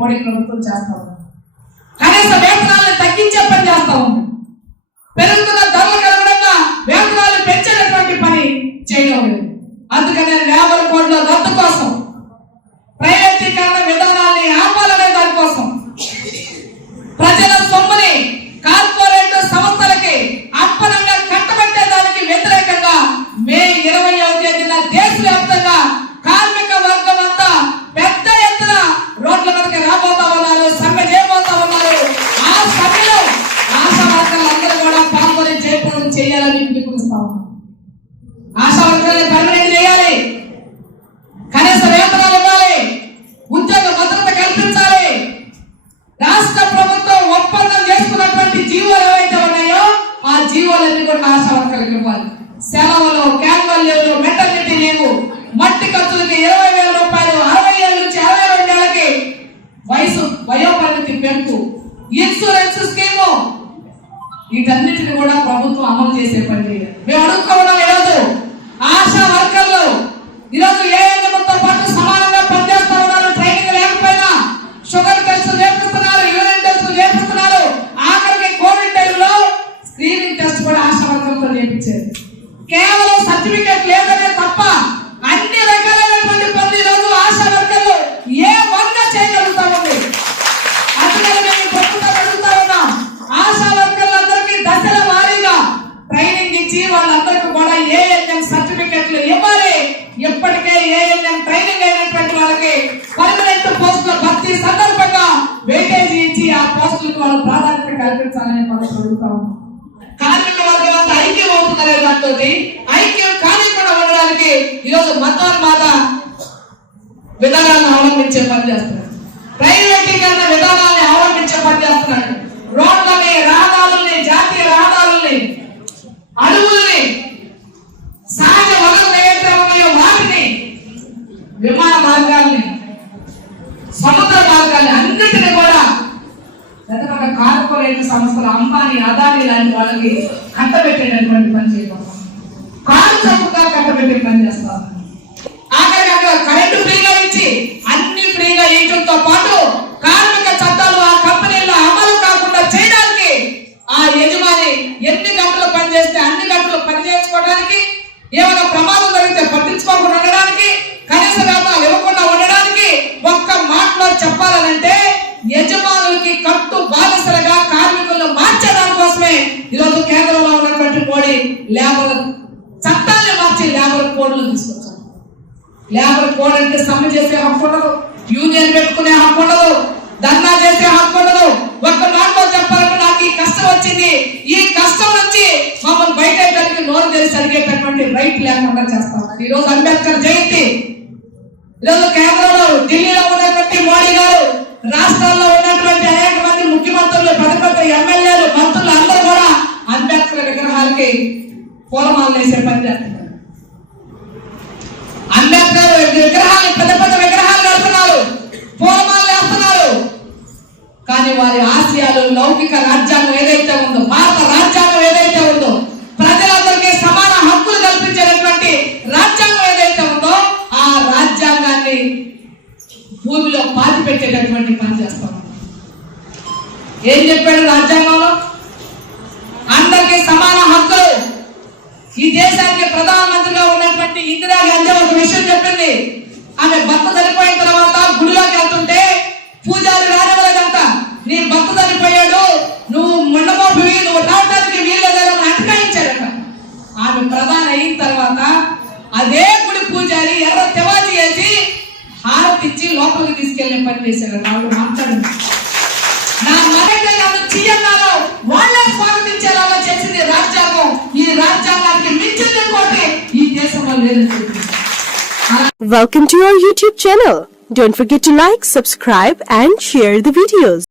మోడీ ప్రభుత్వం చేస్తా ఉంది. కనీస వేతనాలను తగ్గించే పని చేస్తా ఉంది. పెరుగుతున్న ధరలకు అనుగుణంగా వేతనాలు పెంచేటటువంటి పని చేయడం లేదు. అందుకనే లేబర్ కోడ్ల రద్దు కోసం, ప్రైవేటీకరణ విధానాన్ని ఆపాలనే దానికోసం, ప్రజల సొమ్ముని కార్పొరేట్ సంస్థలకి అప్పనంగా కట్టబెట్టే దానికి వ్యతిరేకంగా మే 20వ తేదీన దేశవ్యాప్తంగా కార్మిక వర్గం అంతా పెద్ద ఎత్తున రోడ్ల మీదకి రాబోతా ఉన్నారు, సమ్మె చేయబోతా ఉన్నారు. ఆ సమ్మెలో ఆశా వర్గాలందరూ కూడా పాల్గొని జయప్రదం చేయాలని పిలుపునిస్తా ఉన్నారు. ఆశా వర్గాలను పర్మనెంట్ చేయాలి, కనీస వేతనాలు ఇవ్వాలి, ఉద్యోగ భద్రత కల్పించాలి. రాష్ట్ర ప్రభుత్వం ఒప్పందం చేసుకున్నటువంటి జీవోలు ఏవైతే ఉన్నాయో ఆ జీవోలన్నీ కూడా ఆశా వర్గాలకు ఇవ్వాలి. సెలవులు, క్యాన్వల్ లీవ్లు, మెటర్నిటీ లీవ్, మట్టి ఖర్చులకి 20,000 రూపాయలు, 60 ఏళ్ళ నుంచి 62 ఏళ్ళకి వయోపరిమితి పెంపు, ఇన్సూరెన్స్ స్కీము, వీటన్నిటిని కూడా ప్రభుత్వం అమలు చేసే పని చేయాలి. మేము అడుక్కోవడం ఈరోజు ఆశా వర్కర్లు ఈరోజు ఏఎన్ఎంతో పాటు సమానంగా పనిచేస్తా ఉన్నారు. ట్రైనింగ్ లేకపోయినా షుగర్ టెస్ట్ చేపిస్తున్నారు, యూరిన్ టెస్ట్ చేపిస్తున్నారు. ఆఖరికి కోవిడ్ టైంలో స్క్రీనింగ్ టెస్ట్ కూడా ఆశా వర్కర్లతో చేయించారు. కేవలం సర్టిఫికేట్ లేదనే తప్ప అన్ని రకాలైనటువంటి పనులు ఈరోజు ఆశా వర్కర్లు ఏ వర్గా చేయగలుగుతా ఉంది. అందుకని మేము ప్రభుత్వం అడుగుతా ఉన్నాం, ఆశా వర్కర్లందరికీ దశల వారీగా ట్రైనింగ్ ఇచ్చి వాళ్ళందరికీ కూడా ఏఎన్ఎం సర్టిఫికెట్లు ఇవ్వాలి. ఇప్పటికే ఏఎన్ఎం ట్రైనింగ్ అయినటువంటి వాళ్ళకి పర్మనెంట్ పోస్టుల భర్తీ సందర్భంగా వెయిటేజ్ ఇచ్చి ఆ పోస్టులకు వాళ్ళు ప్రాధాన్యత కల్పించాలని మనం అడుగుతా ఉన్నాం. కార్మిక వర్గం అంతా ఐక్యం అవుతుందనే దాంతో ఐక్యం కానికుండా ఉండడానికి ఈరోజు మతోన్మాద విధానాలను అవలంబించే పని చేస్తున్నారు. ప్రైవేటీకరణ విధానాన్ని అవలంబించే పని చేస్తున్నాడు. రోడ్లని, రహదారుల్ని, జాతీయ రహదారుల్ని, అడవుల్ని, సహజ వనరులు ఏవైతే ఉన్నాయో వాటిని, విమాన మార్గాల్ని, సముద్ర మార్గాల్ని అన్నిటిని కూడా పెద్ద కార్పొరేట్ సంస్థలు అంబానీ, అదానీ లాంటి వాళ్ళకి కట్టబెట్టేటటువంటి పని చేయబోతాం. కారు చప్పుగా కట్టబెట్టే పని చేస్తాం. ఆఖరిగా కరెంటు ఫ్రీగా ఇచ్చి అన్ని ఫ్రీగా ఇవ్వడంతో పాటు కార్మిక చట్టాలు ఆ కంపెనీల్లో అమలు కాకుండా చేయడానికి, ఆ యజమాని ఎన్ని గంటలు పని చేస్తే అన్ని గంటలు పని చేసుకోవడానికి, ఏమైనా ప్రమాదం జరిగితే పట్టించుకోకుండా ఉండడానికి, కనీస వేతనాలు ఇవ్వకుండా ఉండడానికి ఒక్క మాటలో చెప్పాలనంటే యజమానులకి కట్టు బానిసలుగా కార్మికులను మార్చడం కోసమే ఈరోజు కేంద్రంలో ఉన్నటువంటి మోడీ లేబర్ చట్టాన్ని మార్చి లేబర్ కోడ్లు తీసుకొచ్చారు. లేబర్ కోడ్ అంటే సమ్మె చేసే హక్కు ఉండదు, యూనియన్ పెట్టుకునే హక్కు ఉండదు, ధర్నా చేసే హక్కు ఉండదు. ఒక్క మాటలో చెప్పాలంటే నాకు ఈ కష్టం వచ్చింది, ఈ కష్టం నుంచి మమ్మల్ని బయట నోరు తెలిసి అడిగేటటువంటి రైట్ లేకుండా చేస్తాం. ఈరోజు అంబేద్కర్ జయంతి. ఈరోజు కేంద్రంలో ఢిల్లీలో ఉన్నటువంటి మోడీ గారు, రాష్ట్రాల్లో ఉన్నటువంటి అనేక మంది ముఖ్యమంత్రులు, పెద్ద ఎమ్మెల్యేలు, మంత్రులు అందరూ కూడా అంబేద్కర్ విగ్రహాలకి పూలమాలలు వేసే పని చేస్తున్నారు. అంబేద్కర్ విగ్రహాలు, పెద్ద విగ్రహాలు వేస్తున్నారు, పూలమాలలు వేస్తున్నారు. కానీ వారి ఆశయాలు, లౌకిక రాజ్యాంగం ఏదైతే ఉందో, భారత రాజ్యాంగం ఏదైతే ఉందో, ప్రజలందరికీ సమాన హక్కులు కల్పించేటటువంటి రాజ్యాంగం ఏదైతే ఉందో ఆ రాజ్యాంగాన్ని భూమిలో పాతి పెట్టేటటువంటి పని చేస్తాం. ఏం చెప్పాడు రాజ్యాంగంలో? అందరికీ సమాన హక్కులు. ఈ దేశానికి ప్రధానమంత్రిగా ఉన్నటువంటి ఇందిరాగాంధీ ఒక విషయం చెప్పింది. ఆమె భర్త చనిపోయిన తర్వాత గుడిలోకి వెళ్తుంటే పూజారి రానివ్వలేదంట. నీ భర్త చనిపోయాడు, నువ్వు ముండమోపివి, నువ్వు రావడానికి వీల్లేదని అటకాయించాడట. ఆమె ప్రధాని అయిన తర్వాత అదే గుడి పూజారి ఎర్ర తెవాజీ వేసి హారతిచ్చి లోపలికి తీసుకెళ్లే పని చేశారు. వాళ్ళు మాట్లాడు, నా మగైతే నన్ను చెయ్యన్నారో వాళ్ళే స్వాగతించేలాగా చేసింది రాజ్యాంగం. ఈ రాజ్యాంగానికి మించింది కోటి ఈ దేశంలో లేదు. Welcome to our YouTube channel. Don't forget to like, subscribe and share the videos.